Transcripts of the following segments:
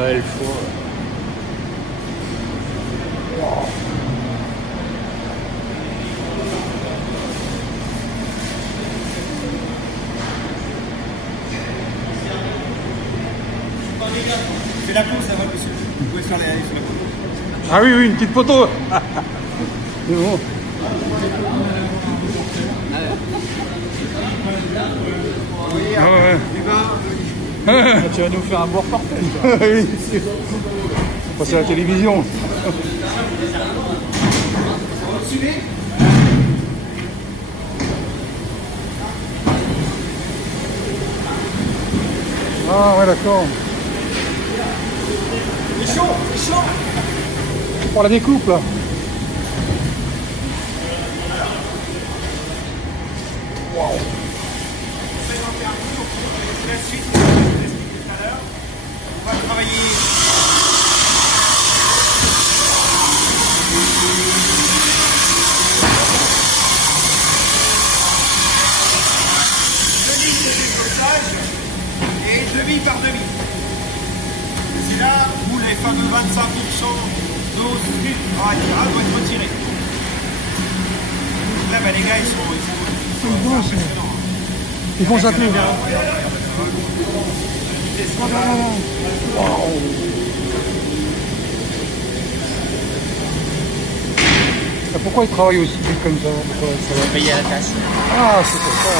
Ouais, le four. Wow. C'est la course, ça va, monsieur. Vous pouvez faire la photo. Ah oui, oui, une petite photo. C'est bon. Ah ouais. Tu vas nous faire un beau reportage. Oui, c'est passer à la télévision. Ah ouais, d'accord. C'est chaud, c'est chaud. Pour la découpe là. Waouh. La suite, je vous expliqué tout à l'heure. On va travailler. Deux lignes de décollage et demi par demi. C'est là où les fameux 25% d'eau brute doivent être retirés. Là, bah, les gars, ils sont impressionnants. Ils font ça tout. Pourquoi ils travaillent aussi vite comme ça? Pourquoi ça va Payer à la tâche. Ah, c'est pour ça.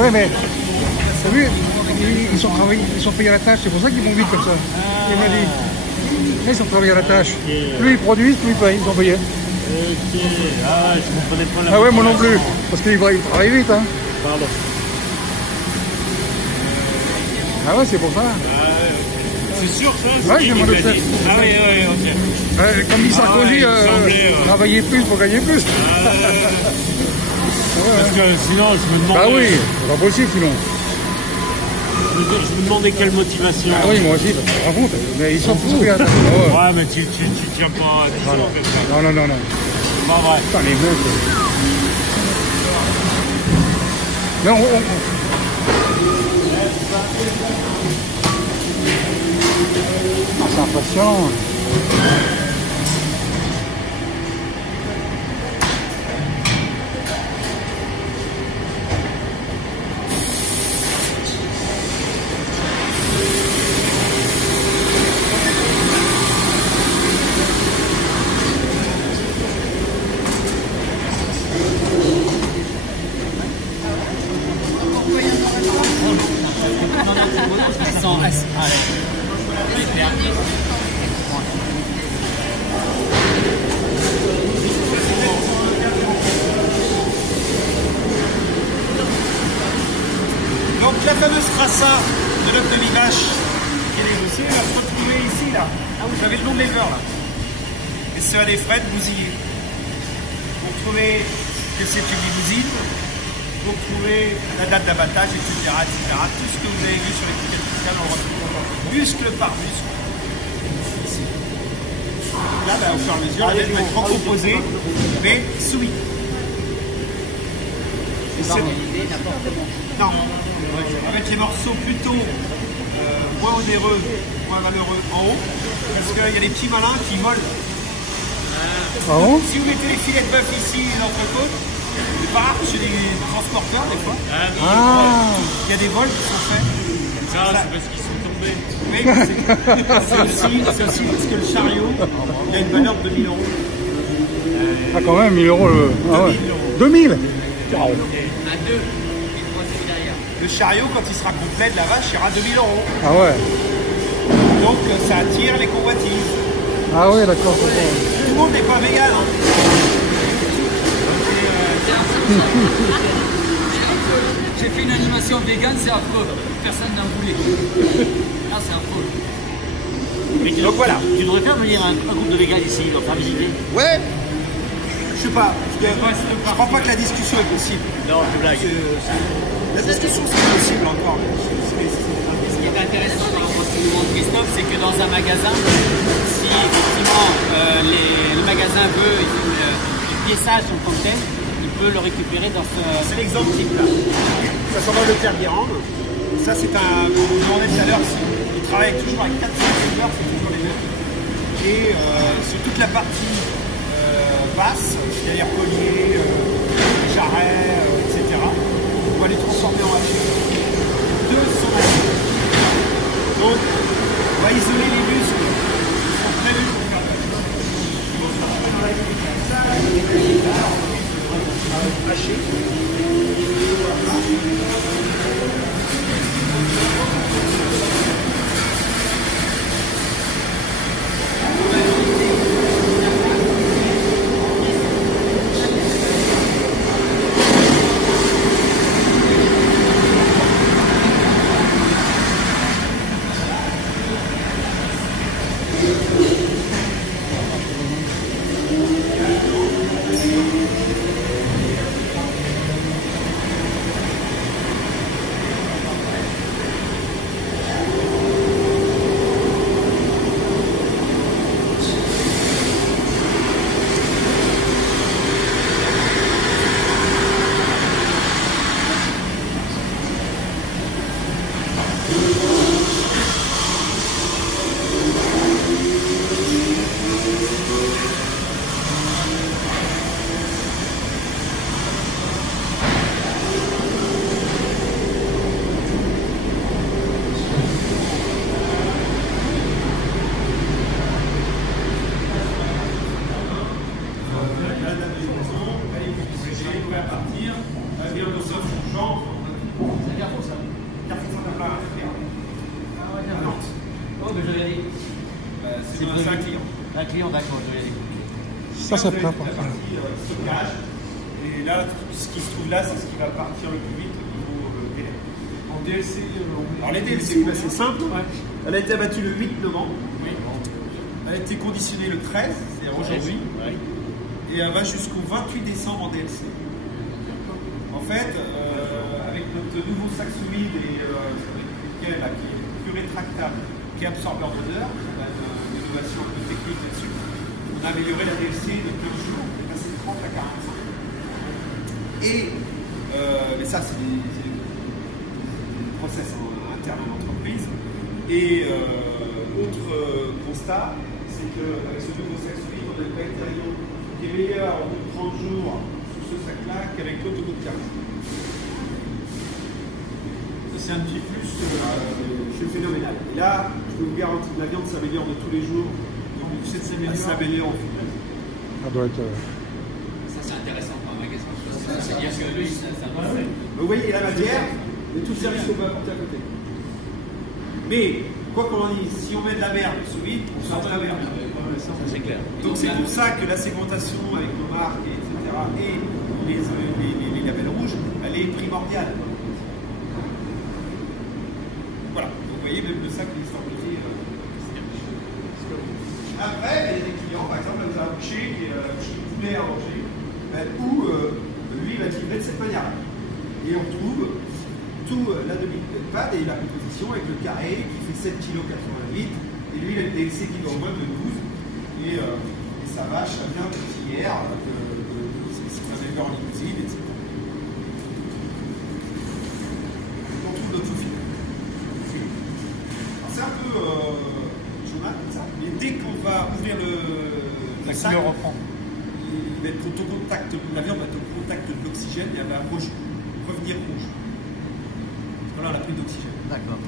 Ouais, mais t'as vu, ils sont payés à la tâche, c'est pour ça qu'ils vont vite comme ça. Il m'a dit. Ils sont travaillés à la tâche. Plus ils produisent, plus ils payent, ils sont payés. Ok, ah je comprenais pas la. Ah ouais, moi non plus. Parce qu'ils travaillent vite, hein. Pardon. Ah ouais, c'est pour ça. C'est sûr ça? Ouais, je m'en doute. Ah oui, oui, ok. Comme dit Sarkozy, travailler plus pour gagner plus. Parce que sinon, je me demandais. Ah oui, c'est pas possible sinon. Je me demandais quelle motivation. Ah oui, moi aussi, tu te rends compte. Mais ils sont tous pris à la tâche. Ouais, mais tu tiens pas à Non, non, non, non. Pas vrai. Putain, les mecs. Mais Ah, c'est impressionnant. Donc la fameuse crassa de notre demi-vache qui est négociée va se retrouver ici, là. Ah, vous avez le nom de l'éleveur, là. Et c'est un des frais de Bousillier. Vous retrouvez que c'est une limousine, vous retrouvez la date d'abattage, etc., etc. Tout ce que vous avez vu sur l'étiquette fiscale, on le retrouve muscle par muscle. Ici. Là, bah, au fur et à mesure, la bête va être recomposée, mais soumis. Non, avec les morceaux plutôt moins onéreux, moins valeureux en haut, parce qu'il y a des petits malins qui volent. Ah bon? Si vous mettez les filets de bœuf ici, l'entrecôte, c'est pas rare chez les transporteurs des fois. Il y a des vols qui sont faits. Ça, c'est parce qu'ils sont tombés. Oui, c'est aussi parce que le chariot, il a une valeur de 2000 €. Ah, quand même, 1000 €. Ah ouais. 2000 wow. À deux. Le chariot, quand il sera complet de la vache, il y aura 2000 €. Ah ouais. Donc ça attire les convoitises. Ah ouais, d'accord. Tout le monde n'est pas vegan. Hein. J'ai fait une animation vegan, c'est affreux. Personne n'en voulait. Ah, c'est affreux. Donc voilà. Tu devrais faire venir un groupe de véganes ici, leur faire visiter. Ouais. Je sais pas. Je crois pas que la discussion est possible. Non, je blague. La discussion, c'est possible encore. Ce qui est intéressant par rapport à ce que nous demande Christophe, c'est que dans un magasin, si effectivement le magasin veut du piéçage en tant que tel, il peut le récupérer dans ce... C'est l'exemple type là. Ça s'en va le Père Guérande. Ça, c'est un. On me demandait tout à l'heure, il travaille toujours avec 400 éleveurs, c'est toujours les mêmes. Et sur toute la partie basse, c'est-à-dire collier, jarret, etc., on va les transformer en haché. 200 hachés. Donc, on va isoler les muscles. Ils sont prévus pour faire ça. Haché. C'est un client. Un client, d'accord, je vais aller. Ça, c'est prêt. La partie stockage. Et là, ce qui se trouve là, c'est ce qui va partir le plus vite au niveau délai. En DLC, alors les DLC, c'est simple. Elle a été abattue le 8 novembre. Oui. Elle a été conditionnée le 13, c'est-à-dire aujourd'hui. Oui. Et elle va jusqu'au 28 décembre en DLC. En fait, avec notre nouveau sac sous vide et qui est plus rétractable, qui est absorbeur d'odeur, on a une innovation un peu technique là-dessus. On a amélioré la DLC de 15 jours, on est passé de 30 à 45. Et, mais ça, c'est des process internes à l'entreprise. Et autre constat, c'est qu'avec ce nouveau sac sous vide, on a une bactérie qui est meilleure au bout de 30 jours sous ce sac-là qu'avec l'autre au bout de 15. C'est un petit plus, c'est phénoménal. Et là, je peux vous garantir que la viande s'améliore de tous les jours. Donc, elle s'améliore en finesse. Ça doit être. Ça, c'est intéressant pour un magasin. C'est-à-dire que lui, ça va. Vous voyez, la matière, et tout le service qu'on peut apporter à côté. Mais, quoi qu'on en dise, si on met de la merde sous vide, on sent très bien. Ça, c'est clair. Donc, c'est pour ça que la segmentation avec nos marques, etc., et les labels rouges, elle est primordiale. Voilà, donc vous voyez, même le sac est estampillé. Après, il y a des clients, par exemple, vous avez un boucher qui est poulet à Angers, où lui, il va être livré de cette manière-là. Et on retrouve tout la demi-pad et la composition avec le carré qui fait 7,88 kg. Et lui, il a une DLC qui est en mode de 12. Et sa vache, elle vient de hier, c'est un éleveur en limousine, etc. On trouve notre sous-fil. C'est un peu journal comme ça, mais dès qu'on va ouvrir le sac, reprend. il va être au contact, la viande va être au contact de l'oxygène et elle va revenir rouge. Voilà, on a pris d'oxygène. D'accord.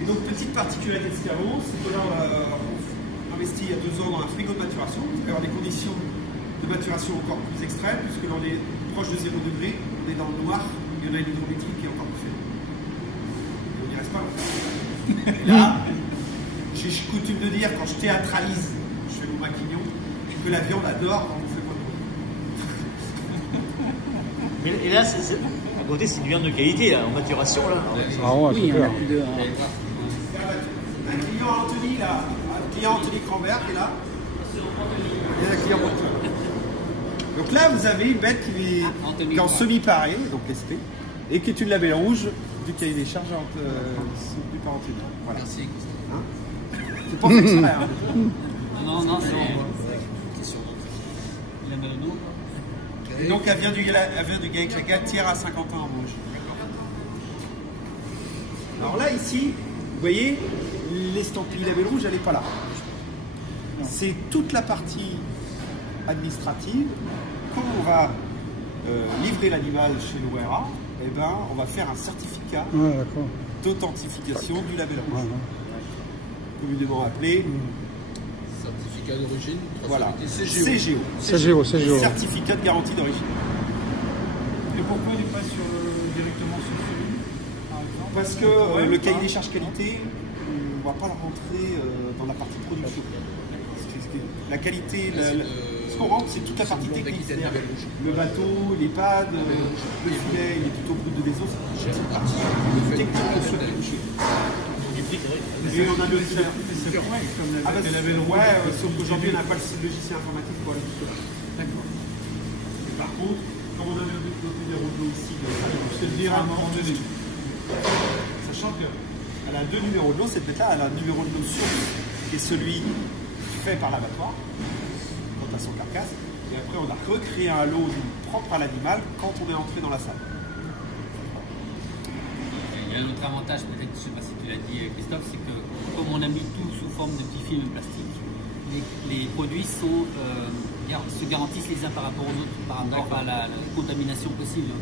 Et donc, petite particularité de Scaro, c'est que là, on a investi il y a 2 ans dans un frigo de maturation. Vous allez avoir des conditions de maturation encore plus extrêmes, puisque là, on est proche de 0 degré, on est dans le noir, il y en a une hydrométrie qui est encore plus faible. On n'y reste pas. Et là, j'ai coutume de dire, quand je théâtralise, je fais mon maquignon, que la viande adore quand on fait moins de bruit. Et là, à côté, c'est une viande de qualité, là, en maturation. Là. Ah ouais, Oui, super. Un client Anthony, là, un client Anthony Crambert qui est là. Et un client Anthony. Donc là, vous avez une bête qui est en semi-paré, donc SP, et qui est une label rouge du cahier des charges du parenté. Voilà. Merci. Hein, c'est pas fait exprès, hein. Non, c'est... Il a mal au dos. Et donc elle vient du gars avec la gatière à 50 ans en rouge. Alors là, ici, vous voyez, l'estampille label rouge, elle n'est pas là. C'est toute la partie administrative. Quand on va livrer l'animal chez l'ORA, eh ben, on va faire un certificat d'authentification du label rouge. Communément appelé certificat d'origine, voilà. CGO. CGO. Certificat de garantie d'origine. Et pourquoi il n'est pas directement sur celui, par exemple? Parce que le cahier des charges qualité, on ne va pas le rentrer dans la partie production. La qualité, ce qu'on rentre, c'est toute la partie technique. Le bateau, les pads, le filet, il est tout au bout de vaisseau. C'est une partie technique qu'on souhaite toucher. Et on a le sauf qu'aujourd'hui on n'a pas le logiciel informatique pour aller jusque-là. D'accord. Par contre, comme on a le numéro de l'eau ici, je te le dirai à un moment donné. Sachant qu'elle a deux numéros de l'eau, cette bête-là, elle a un numéro de l'eau source, qui est celui fait par l'abattoir, quant à son carcasse, et après on a recréé un lot propre à l'animal quand on est entré dans la salle. Il y a un autre avantage, peut-être, je ne sais pas si tu l'as dit Christophe, c'est que comme on a mis tout sous forme de petits films plastique, les produits se garantissent les uns par rapport aux autres, par rapport à la contamination possible.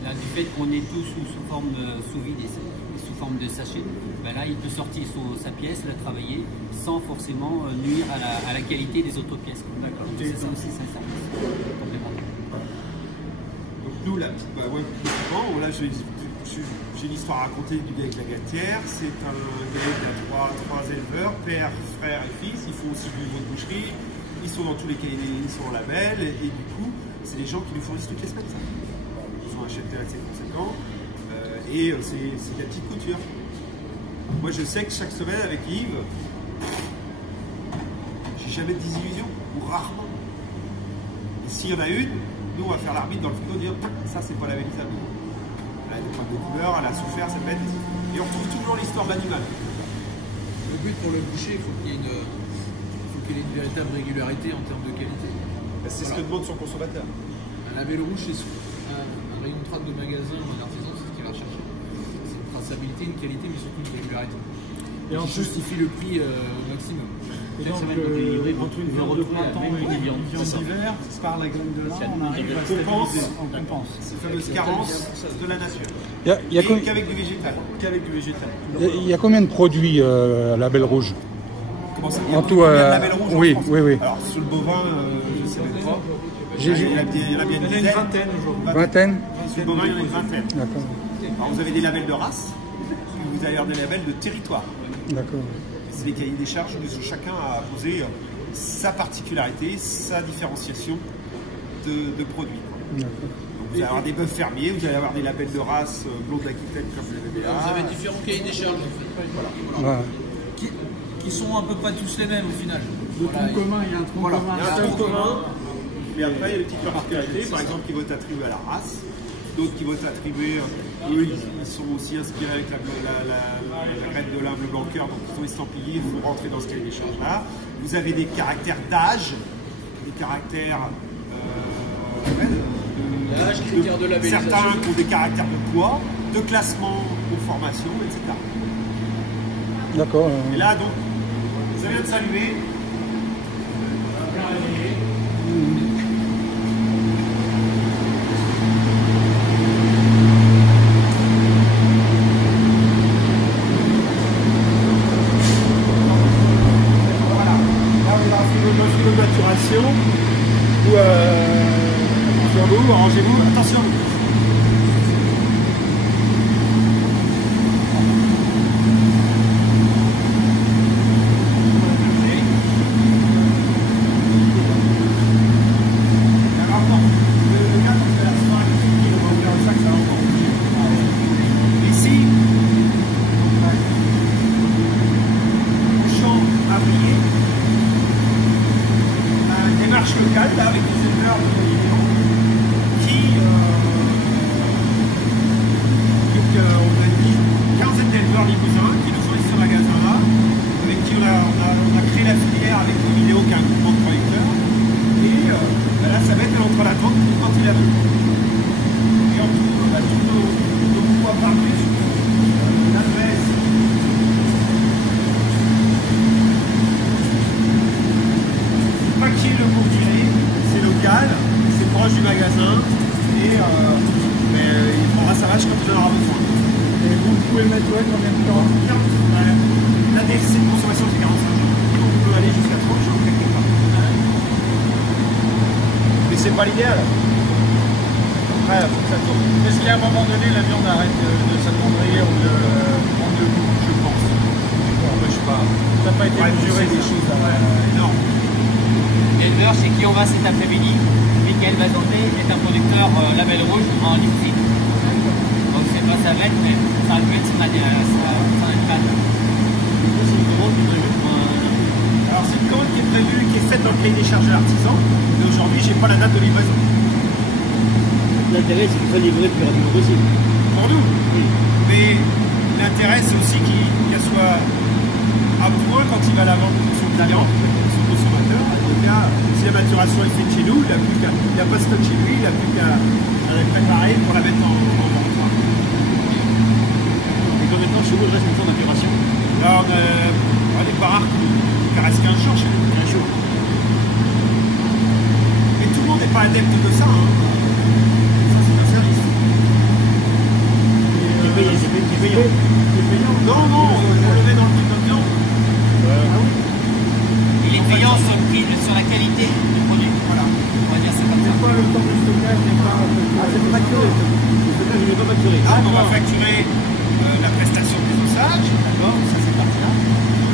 Là, du fait qu'on est tout sous forme sous vide et sous forme de sachet, ben là, il peut sortir sa pièce, la travailler, sans forcément nuire à la qualité des autres pièces. D'accord. C'est ça aussi, c'est un service complémentaire. Donc nous, là, là j'ai une histoire à raconter du gars avec la gatière. C'est un gars qui a trois éleveurs, père, frère et fils. Ils font aussi du niveau de boucherie. Ils sont dans tous les cahiers, ils sont en label. Et du coup, c'est les gens qui lui fournissent toutes les semaines. Ça. Ils ont un chef de assez conséquent. Et c'est de la petite couture. Moi, je sais que chaque semaine, avec Yves, j'ai jamais de désillusion, ou rarement. Et s'il y en a une, nous, on va faire l'arbitre dans le frigo, dire ça, c'est pas labellisable. Elle a des points de couleur, elle a souffert, cette bête. Et on retrouve toujours l'histoire de l'animal. Le but pour le boucher, il faut qu'il y ait une véritable régularité en termes de qualité. C'est ce que demande son consommateur. Un label rouge, c'est un rayon de traite de magasin ou un artisan, c'est ce qu'il va chercher. C'est une traçabilité, une qualité, mais surtout une régularité. Et on justifie le prix au maximum. Et donc, entre une viande de printemps et une viande d'hiver, par la graine de lin, on arrive à stabiliser, on compense. Cette fameuse carence de la nature. Qu'avec du végétal. Il y a combien de produits label rouge? Comment ça? En tout, label rouge oui. Alors, sur le bovin, je ne sais même pas. Il y en a bien une vingtaine aujourd'hui. Vingtaine? Sur le bovin, il y en a une vingtaine. D'accord. Alors, vous avez des labels de race, et vous avez des labels de territoire. D'accord. C'est les cahiers des charges où chacun a posé sa particularité, sa différenciation de produits. D'accord. Donc, vous allez avoir des bœufs fermiers, vous allez avoir des labels de race blonde d'Aquitaine comme le VBA. Vous avez différents cahiers des charges en fait. Voilà. Qui sont à peu près tous les mêmes au final. Le tronc commun, il y a un tronc commun. Il y a un tronc commun. Mais après, il y a des petites particularités, par exemple, qui vont être attribuées à la race, d'autres qui vont être attribués, eux, ils sont aussi inspirés avec la graine de lin bleu blanc cœur, donc ils sont estampillés, il faut rentrer dans ce cahier des charges-là. Vous avez des caractères d'âge, des caractères critères de labellisation. Certains qui ont des caractères de poids, de classement, de formation, etc. D'accord. Et là, donc, ça vient de saluer. Arrangez-vous, attention. pouvez le mettre combien de temps? La DFC de consommation, c'est 45 jours. On peut aller jusqu'à 30 jours quelque part. Mais c'est pas l'idéal. Après, faut que ça tourne. Est-ce qu'à un moment donné, la viande arrête de s'attendrir ou de prendre le goût, je pense. Bon, mais je sais pas. Ça n'a pas été mesuré des choses là. Non. L'éleveur chez qui on va cet après-midi, Michael Bazanté, est un producteur label rouge en limousine. Donc c'est pas sa vête, mais ça peut être son animal. Alors c'est une commande qui est prévue, qui est faite dans le cahier des charges de l'artisan, mais aujourd'hui j'ai pas la date de livraison. L'intérêt, c'est qu'il soit livré le plus rapidement possible. Pour nous, oui. Mais l'intérêt c'est aussi qu'elle soit à point quand il va la vendre pour son client, son consommateur. Donc là, si la maturation est faite chez nous, il n'a pas de stock chez lui, il n'a plus qu'à la préparer pour la mettre en vente. Et combien de temps chez vous reste une temps de maturation? Là on n'est pas rare qu'il reste 15 jours chez nous. 15 jours. Mais tout le monde n'est pas adepte de ça. Hein. Ça c'est un service. C'est payant. Non, on le met dans le prix de notre viande. Il est payant sur le prix, sur la qualité du produit. Voilà. On va dire ça comme ça. Le temps de stockage n'est pas... c'est facturé. Le stockage n'est pas facturé. Ah, on va facturer la prestation des ossages, d'accord, ça c'est parti là.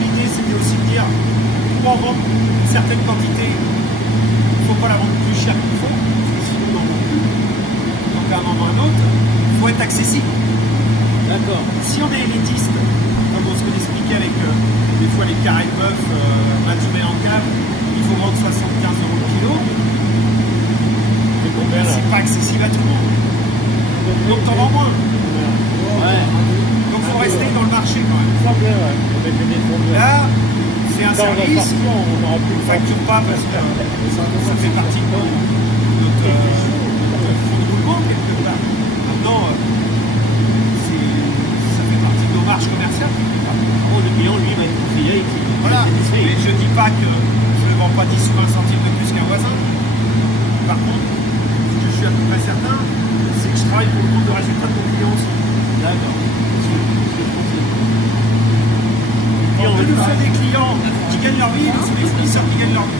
L'idée c'était aussi de dire, pour en vendre une certaine quantité, il ne faut pas la vendre plus cher qu'il faut, parce que sinon on n'en vend plus. Donc à un moment ou à un autre, il faut être accessible. D'accord. Si on est élitiste, comme on se l'expliquait avec des fois les carrés de bœuf maturés en cave, il faut vendre 75 € le kilo. C'est pas accessible à tout le monde. Donc t'en vends moins. Ouais. Donc il faut rester dans le marché quand même. Là, c'est un service, on ne facture pas parce que ça fait partie de notre fonds de roulement quelque part. Maintenant, ça fait partie de nos marges commerciales. Le client, lui, va être conseillé. Voilà, mais je ne dis pas que je ne vends pas 10 ou 20 centimes de plus qu'un voisin. Par contre, ce que je suis à peu près certain, c'est que je travaille pour le compte de résultat de mon client aussi. D'accord. On nous fait des clients qui gagnent leur vie, mais c'est les fournisseurs qui gagnent leur vie.